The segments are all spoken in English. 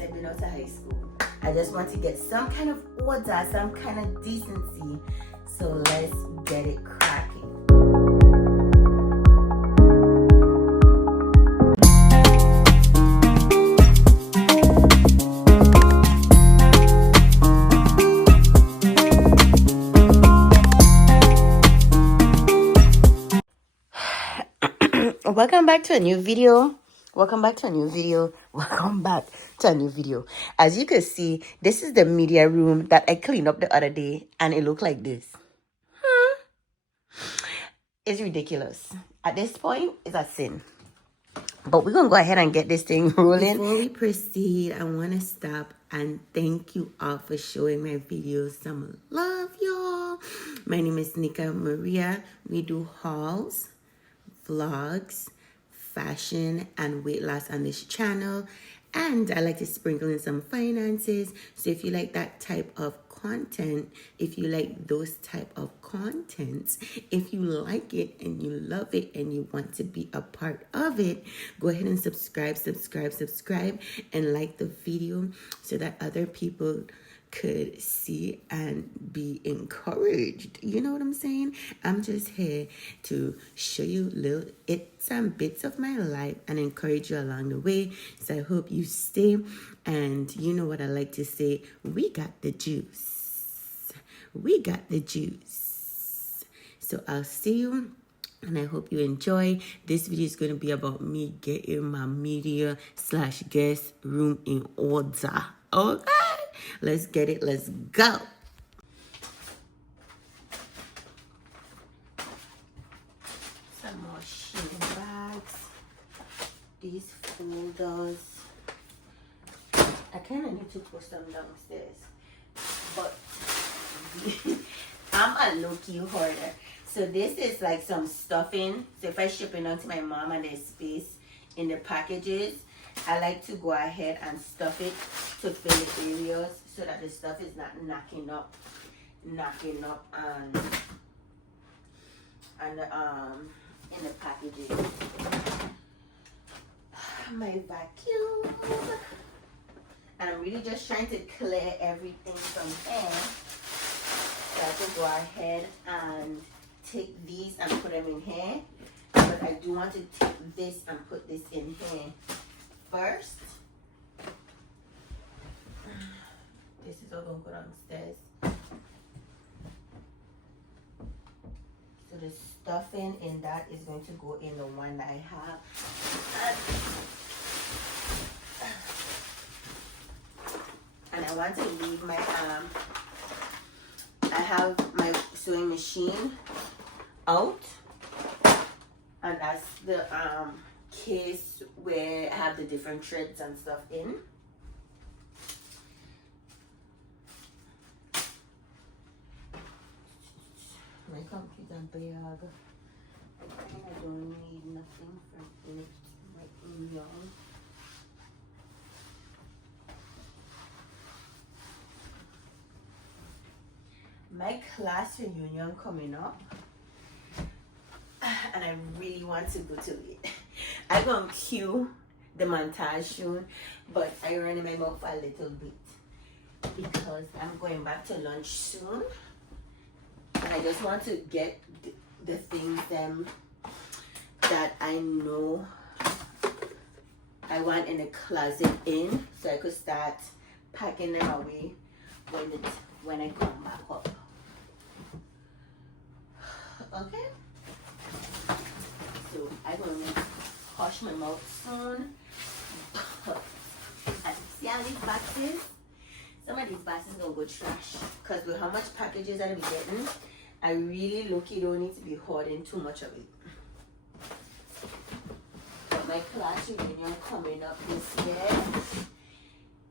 since I've been out of high school. I just want to get some kind of order, some kind of decency. So let's get it cracking. Welcome back to a new video. As you can see, this is the media room that I cleaned up the other day, and it looked like this. It's ridiculous. At this point, it's a sin. But we're gonna go ahead and get this thing rolling. Before we proceed, I want to stop and thank you all for showing my videos some love, y'all. My name is Nika Maria. We do hauls, vlogs, fashion, and weight loss on this channel, and I like to sprinkle in some finances. So if you like that type of content, if you like those type of contents, if you like it and you love it and you want to be a part of it, go ahead and subscribe and like the video so that other people could see and be encouraged. You know what I'm saying? I'm just here to show you some bits of my life and encourage you along the way. So I hope you stay. And you know what I like to say, we got the juice. So I'll see you, and I hope you enjoy. This video is going to be about me getting my media/guest room in order. Okay? Let's get it. Let's go. Some more shoe bags. These folders. I kind of need to put them downstairs. But I'm a low-key hoarder. So this is like some stuffing. So if I ship it out to my mom and there's space in the packages, I like to go ahead and stuff it to fill the areas so that the stuff is not knocking up in the packages. My vacuum. And I'm really just trying to clear everything from here. So I can go ahead and take these and put them in here. But I do want to take this and put this in here first. This is all going to go downstairs. So the stuffing in that is going to go in the one that I have. And I want to leave my I have my sewing machine out, and that's the case where I have the different threads and stuff in. My computer bag. I don't need nothing from it right now. My class reunion coming up, and I really want to go to it. I'm gonna cue the montage soon, but I run in my mouth a little bit because I'm going back to lunch soon, and I just want to get the things that I know I want in the closet in, so I could start packing them away when I come back up. Okay, so I'm gonna wash my mouth soon. And see how these boxes? Some of these boxes gonna go trash because with how much packages I'll be getting, I really low-key don't need to be hoarding too much of it. But my class reunion coming up this year.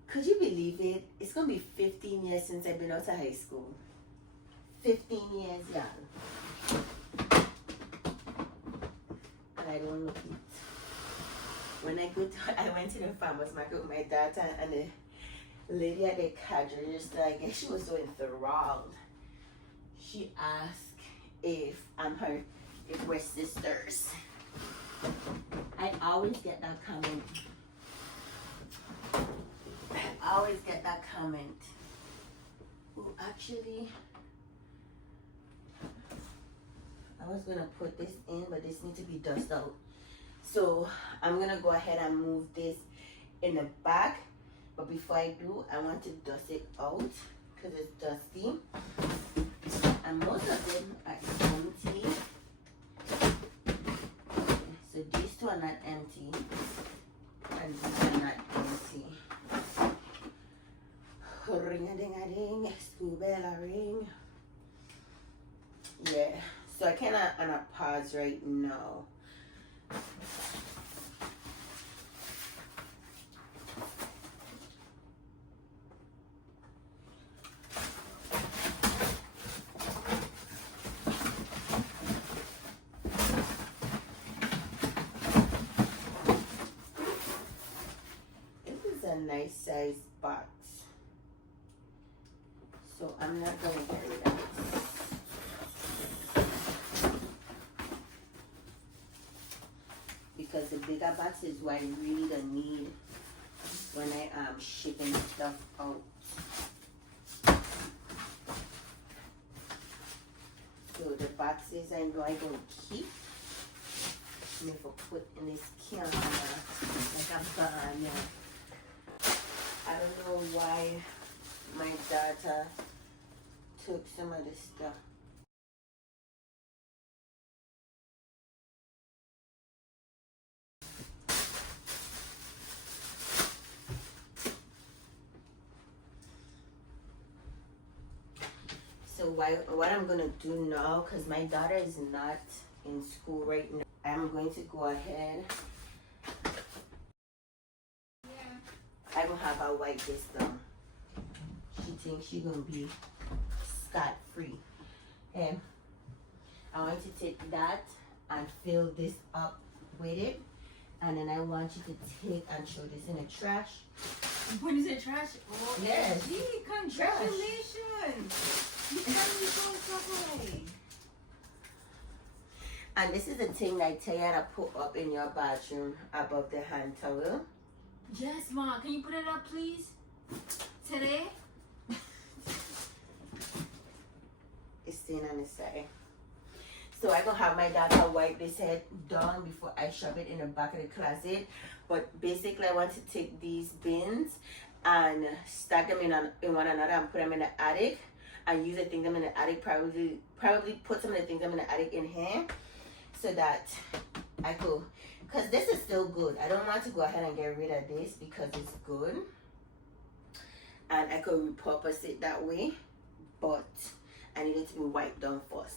Could you believe it? It's gonna be 15 years since I've been out of high school. 15 years, y'all. And I don't look it. When I went to the farmer's market with my daughter, and the lady at the cash register, I guess she was so enthralled. She asked if we're sisters. I always get that comment. comment. Oh, actually, I was gonna put this in, but this needs to be dusted out. So I'm gonna go ahead and move this in the back. But before I do, I want to dust it out because it's dusty. And most of them are empty. So these two are not empty. And these are not empty. Ring-a-ding-a-ding, school-bell ring. Yeah, so I cannot on a pause right now. This is a nice size box. So I'm not going to get rid of it. Because the bigger box is what I really don't need when I am shipping stuff out. So the boxes I know I don't keep. Let me put in this can like a banana. I don't know why my daughter took some of this stuff. So what I'm gonna do now, because my daughter is not in school right now, I'm going to go ahead. I gonna have her wipe this down. She thinks she's gonna be scot-free. And I want you to take that and fill this up with it. And then I want you to take and throw this in the trash. When you say trash? Oh, yes. Gee, congratulations. You tell me so away. And this is the thing that I tell you to put up in your bathroom above the hand towel. Yes, Mom. Can you put it up, please? Today? It's staying on the side. So I gonna have my daughter wipe this head down before I shove it in the back of the closet. But basically I want to take these bins and stack them in one another and put them in the attic and use the things them in the attic, probably put some of the things them in the attic in here so that I could, because this is still good. I don't want to go ahead and get rid of this because it's good and I could repurpose it that way, but I need it to be wiped down first.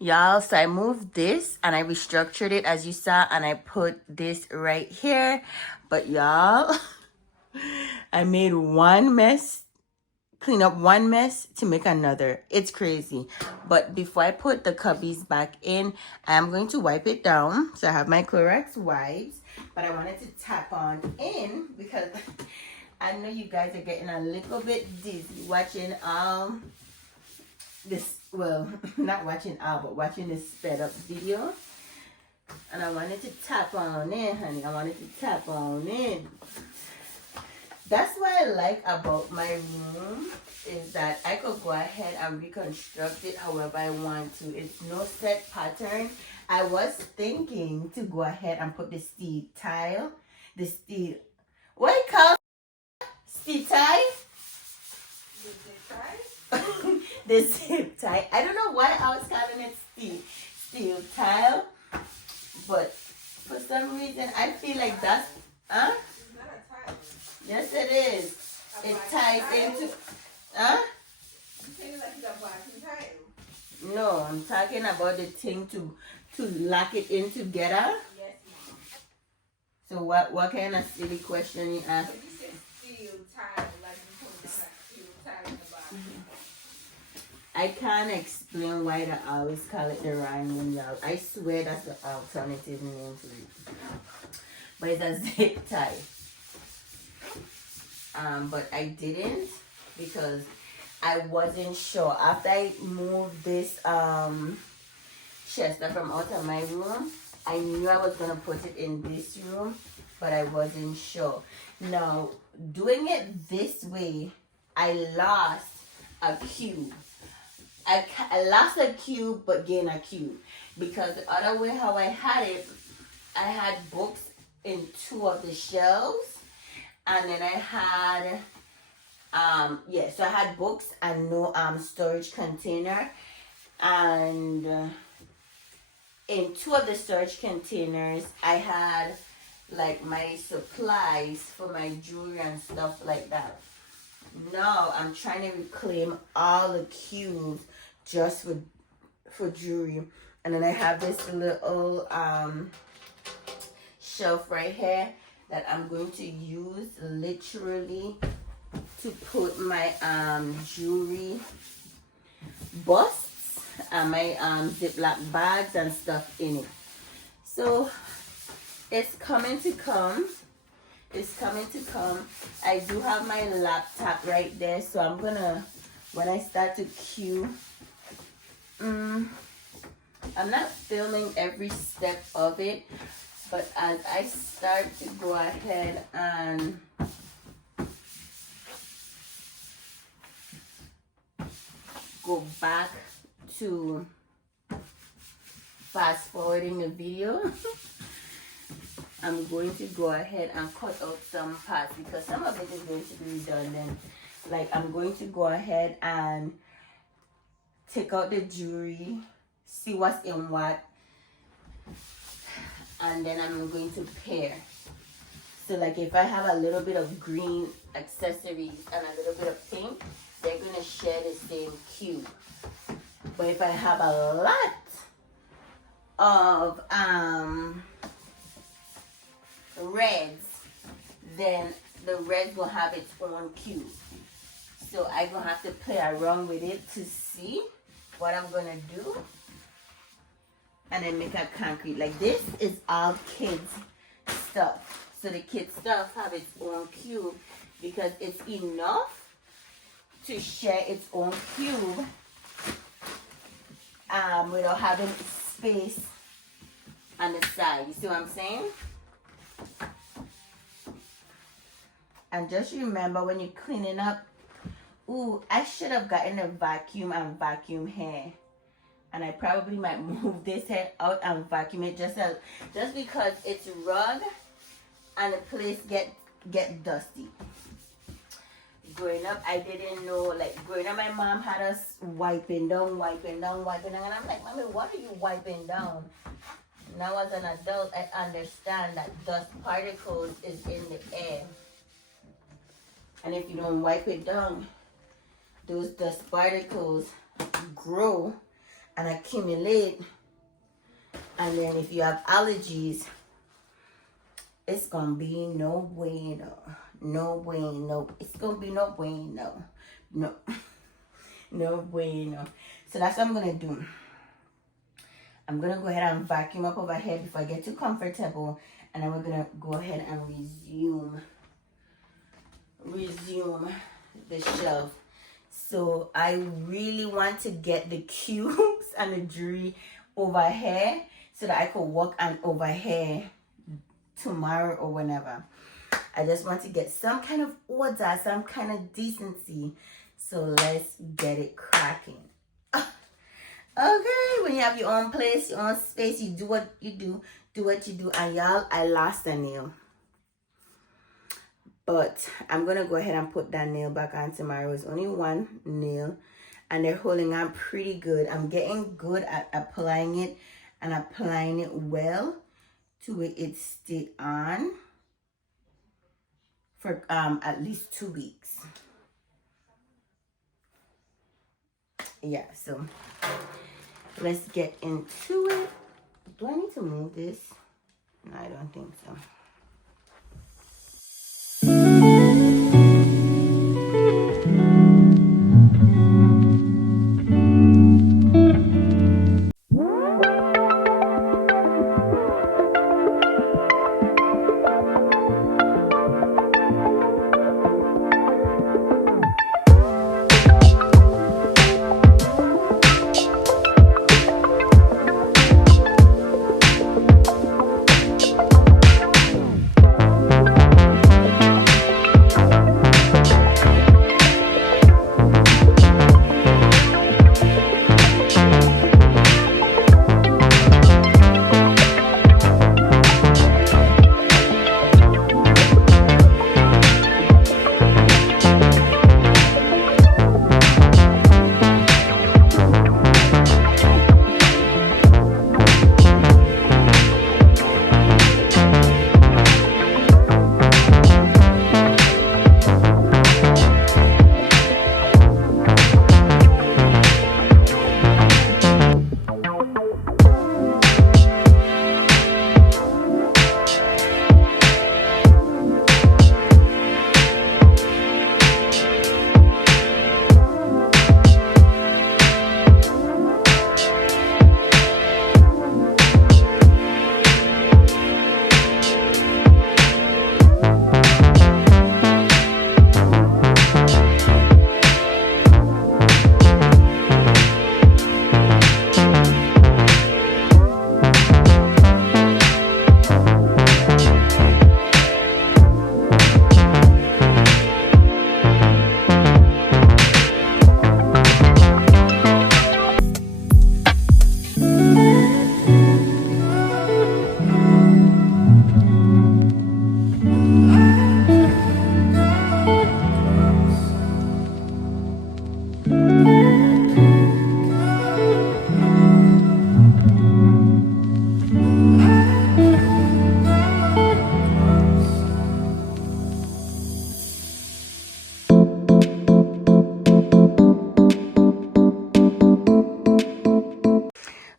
y'all. So I moved this and I restructured it as you saw, and I put this right here. But y'all, I made one mess, clean up one mess to make another. It's crazy. But before I put the cubbies back in, I'm going to wipe it down. So I have my Clorox wipes, but I wanted to tap on in because I know you guys are getting a little bit dizzy watching this, well, not watching but watching this sped up video. And I wanted to tap on in, honey. I wanted to tap on in. That's what I like about my room, is that I could go ahead and reconstruct it however I want to. It's no set pattern. I was thinking to go ahead and put the steel tile, the steel, what you call steel tile? The zip tie. I don't know why I was calling it steel tile, but for some reason I feel like that's It's not a tile. yes it is. It ties into You say like it's a bottom tile. no, I'm talking about the thing to lock it in together. Yes, ma'am. So what kind of silly question you ask? So you said steel tile, like you put steel tile in the bottom. I can't explain why they always call it the rhyming, y'all. I swear that's the alternative name to it. But it's a zip tie. But I didn't because I wasn't sure. After I moved this chest from out of my room, I knew I was gonna put it in this room, but I wasn't sure. Now, doing it this way, I lost a cube. I lost a cube but gained a cube, because the other way how I had it, I had books in two of the shelves, and then I had so I had books and no storage container, and in two of the storage containers I had like my supplies for my jewelry and stuff like that. Now I'm trying to reclaim all the cubes just for jewelry. And then I have this little shelf right here that I'm going to use literally to put my jewelry busts and my Ziploc bags and stuff in it. So it's coming to come. It's coming to come. I do have my laptop right there, so I'm gonna, when I start to cue, I'm not filming every step of it, but as I start to go ahead and go back to fast forwarding the video, I'm going to go ahead and cut out some parts because some of it is going to be redundant. Like, I'm going to go ahead and take out the jewelry, see what's in what, and then I'm going to pair. So like if I have a little bit of green accessories and a little bit of pink, they're going to share the same cube. But if I have a lot of reds, then the red will have its own cube. So I'm gonna have to play around with it to see what I'm gonna do, and then make a concrete. Like, this is all kids stuff, so the kids stuff have its own cube because it's enough to share its own cube without having space on the side. You see what I'm saying? And just remember when you're cleaning up, ooh, I should have gotten a vacuum and vacuum hair. And I probably might move this hair out and vacuum it just because it's rug and the place get dusty. Growing up, I didn't know, like, growing up, my mom had us wiping down, and I'm like, Mommy, what are you wiping down? Now as an adult, I understand that dust particles is in the air. And if you don't wipe it down, those dust particles grow and accumulate. And then if you have allergies, it's gonna be no bueno. No bueno. It's gonna be no bueno. No. No bueno. So that's what I'm gonna do. I'm gonna go ahead and vacuum up over here before I get too comfortable. And then we're gonna go ahead and resume the shelf. So I really want to get the cubes and the jewelry over here so that I could work on over here tomorrow or whenever. I just want to get some kind of order, some kind of decency. So let's get it cracking. Okay, when you have your own place, your own space, you do what you do what you do. And y'all, I lost a nail. But I'm going to go ahead and put that nail back on tomorrow. It's only one nail. And they're holding on pretty good. I'm getting good at applying it. And applying it well to where it stay on for at least 2 weeks. Yeah, so let's get into it. Do I need to move this? No, I don't think so.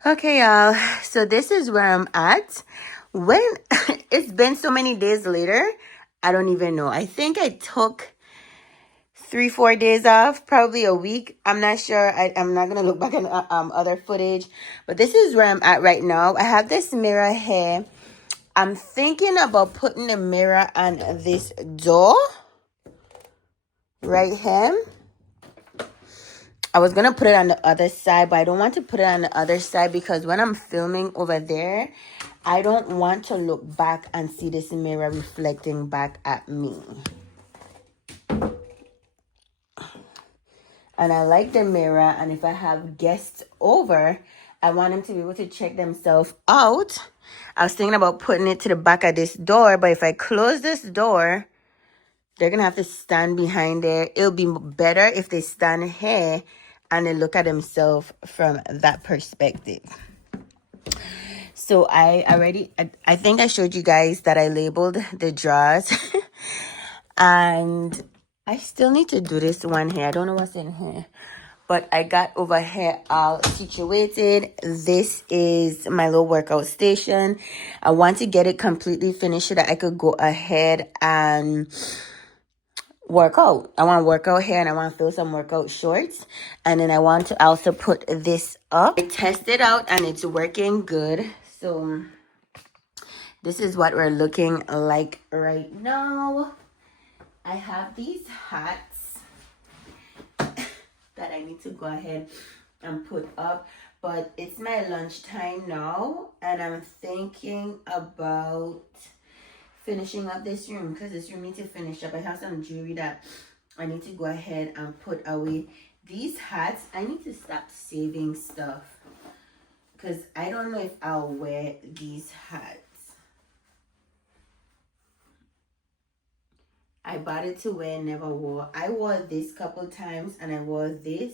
Okay, y'all. So this is where I'm at. When it's been so many days later, I don't even know. I think I took 3-4 days off, probably a week. I'm not sure. I'm not gonna look back at other footage, but this is where I'm at right now. I have this mirror here. I'm thinking about putting the mirror on this door right here. I was going to put it on the other side, but I don't want to put it on the other side because when I'm filming over there, I don't want to look back and see this mirror reflecting back at me. And I like the mirror, and if I have guests over, I want them to be able to check themselves out. I was thinking about putting it to the back of this door, but if I close this door, they're going to have to stand behind there. It'll be better if they stand here and they look at themselves from that perspective. So I think I showed you guys that I labeled the drawers. And I still need to do this one here. I don't know what's in here. but I got over here all situated. This is my little workout station. I want to get it completely finished so that I could go ahead and work out. I want to work out here and I want to fill some workout shorts. And then I want to also put this up. I tested out and it's working good. So this is what we're looking like right now. I have these hats that I need to go ahead and put up, but it's my lunchtime now and I'm thinking about finishing up this room because this room needs to finish up. I have some jewelry that I need to go ahead and put away. These hats, I need to stop saving stuff because I don't know if I'll wear these hats. I bought it to wear, never wore. I wore this couple times and I wore this.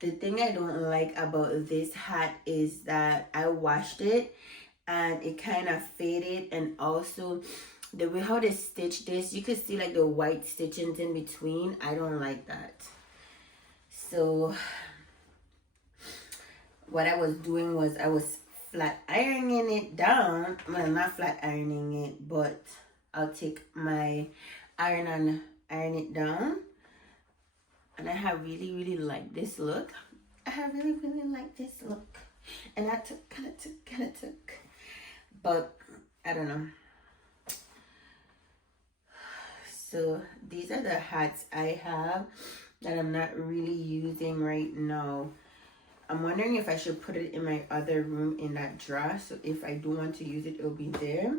The thing I don't like about this hat is that I washed it and it kind of faded, and also the way how they stitch this, you could see like the white stitchings in between. I don't like that. So what I was doing was I was flat ironing it down. Well, not flat ironing it, but I'll take my iron and iron it down. And I have really liked this look. I have really liked this look. And I kind of took. But I don't know. So these are the hats I have that I'm not really using right now. I'm wondering if I should put it in my other room in that drawer. So if I do want to use it, it'll be there.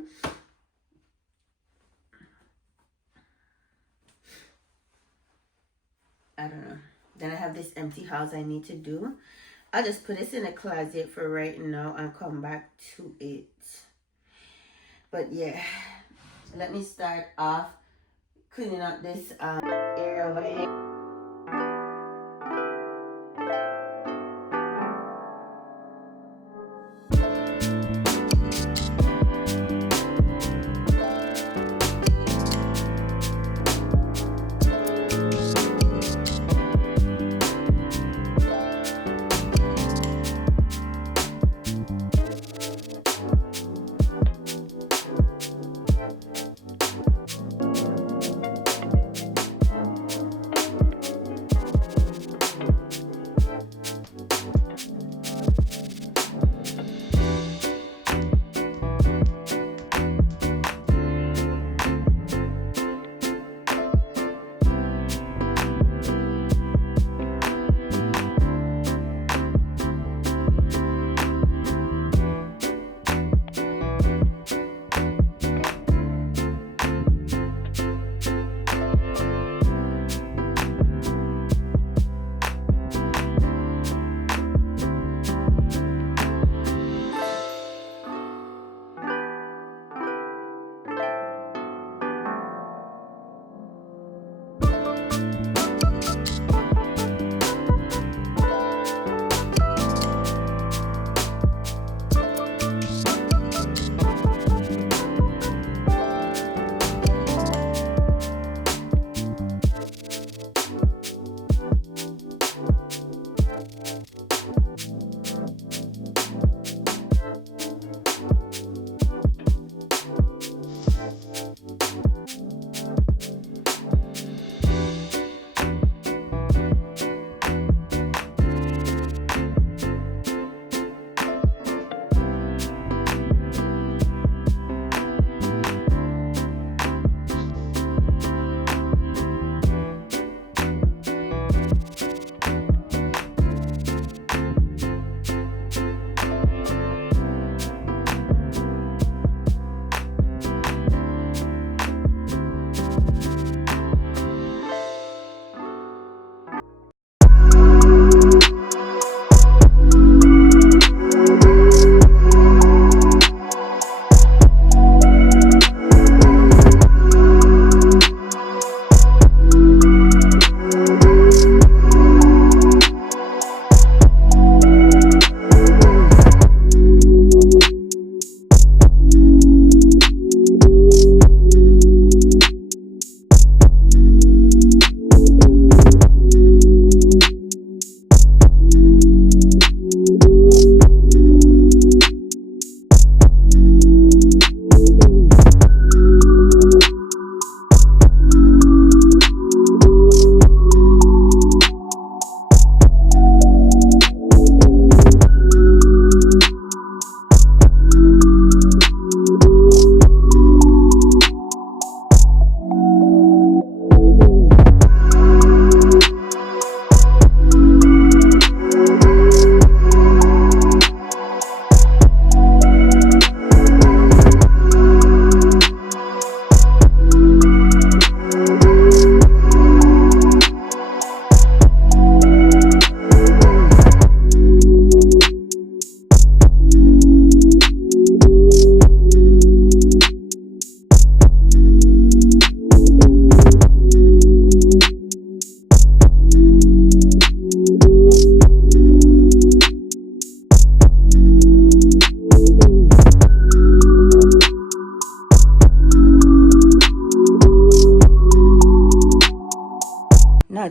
I don't know. Then I have this empty house I need to do. I'll just put this in a closet for right now and come back to it. But yeah, let me start off cleaning up this area over here.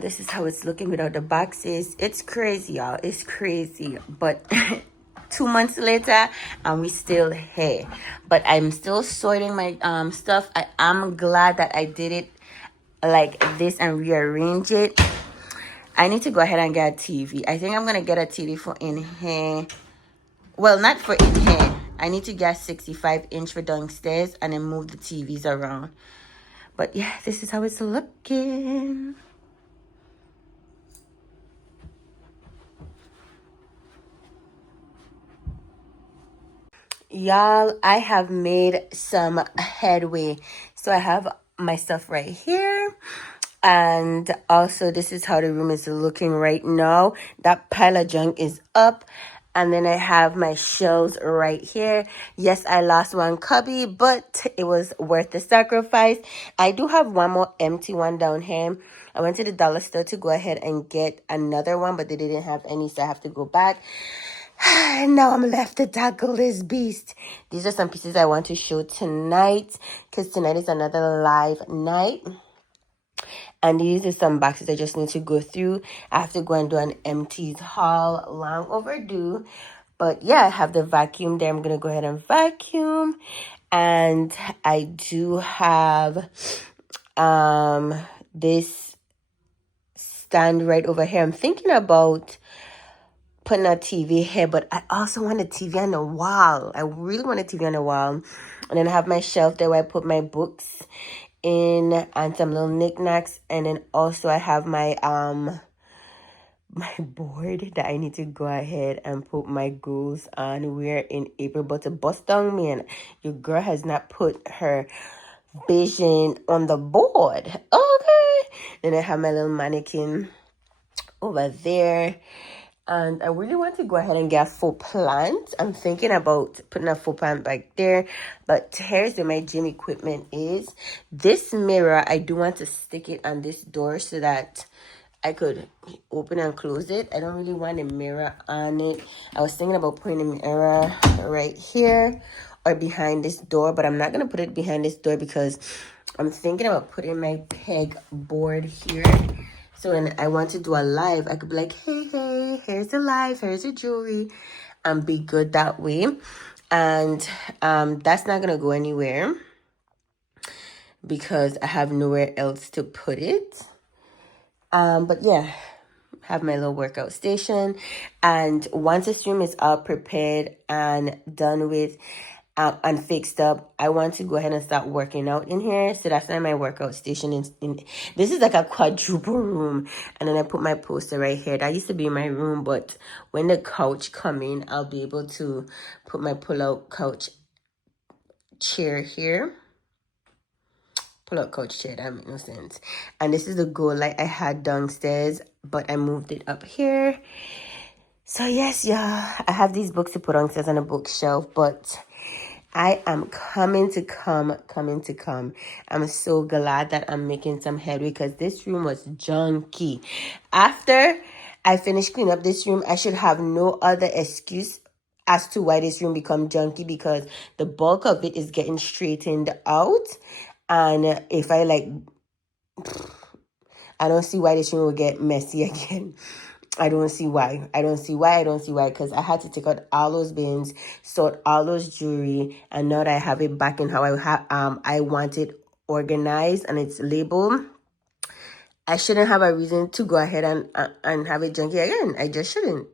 this is how it's looking without the boxes. It's crazy, y'all. It's crazy. But 2 months later, and we still here. But I'm still sorting my stuff. I'm glad that I did it like this and rearrange it. I need to go ahead and get a TV. I think I'm gonna get a TV for in here. Well, not for in here. I need to get 65-inch for downstairs and then move the TVs around. But yeah, this is how it's looking. Y'all, I have made some headway. So I have my stuff right here. And also, this is how the room is looking right now. That pile of junk is up. And then I have my shelves right here. Yes, I lost one cubby, but it was worth the sacrifice. I do have one more empty one down here. I went to the dollar store to go ahead and get another one, but they didn't have any, so I have to go back. And now I'm left to tackle this beast. These are some pieces I want to show tonight, because tonight is another live night. And these are some boxes I just need to go through. I have to go and do an empties haul, long overdue. But yeah, I have the vacuum there. I'm going to go ahead and vacuum. And I do have this stand right over here. I'm thinking about putting a TV here, but I also want a TV on the wall. I really want a TV on the wall. And then I have my shelf there where I put my books in and some little knickknacks. And then also I have my my board that I need to go ahead and put my goals on. We're in April, but to bust down, man, your girl has not put her vision on the board. Okay. Then I have my little mannequin over there. And I really want to go ahead and get a faux plant. I'm thinking about putting a faux plant back there. But here's where my gym equipment is. This mirror, I do want to stick it on this door so that I could open and close it. I don't really want a mirror on it. I was thinking about putting a mirror right here or behind this door. But I'm not going to put it behind this door because I'm thinking about putting my peg board here. So when I want to do a live, I could be like, hey, here's the live, here's the jewelry, and be good that way. And that's not going to go anywhere because I have nowhere else to put it. But yeah, have my little workout station. And once this room is all prepared and done with, and fixed up, I want to go ahead and start working out in here. So that's why my workout station is in. This is like a quadruple room, and then I put my poster right here. That used to be my room, but when the couch come in, I'll be able to put my pull-out couch chair here. Pull-out couch chair, that makes no sense. And this is the goal light I had downstairs, but I moved it up here. So yes, y'all, I have these books to put downstairs on a bookshelf, but I am coming to come. I'm so glad that I'm making some headway because this room was junky. After I finish cleaning up this room, I should have no other excuse as to why this room become junky because the bulk of it is getting straightened out. And if I don't see why this room will get messy again. I don't see why because I had to take out all those bins, sort all those jewelry, and now that I have it back in how I want it organized and it's labeled, I shouldn't have a reason to go ahead and have it junky again. I just shouldn't.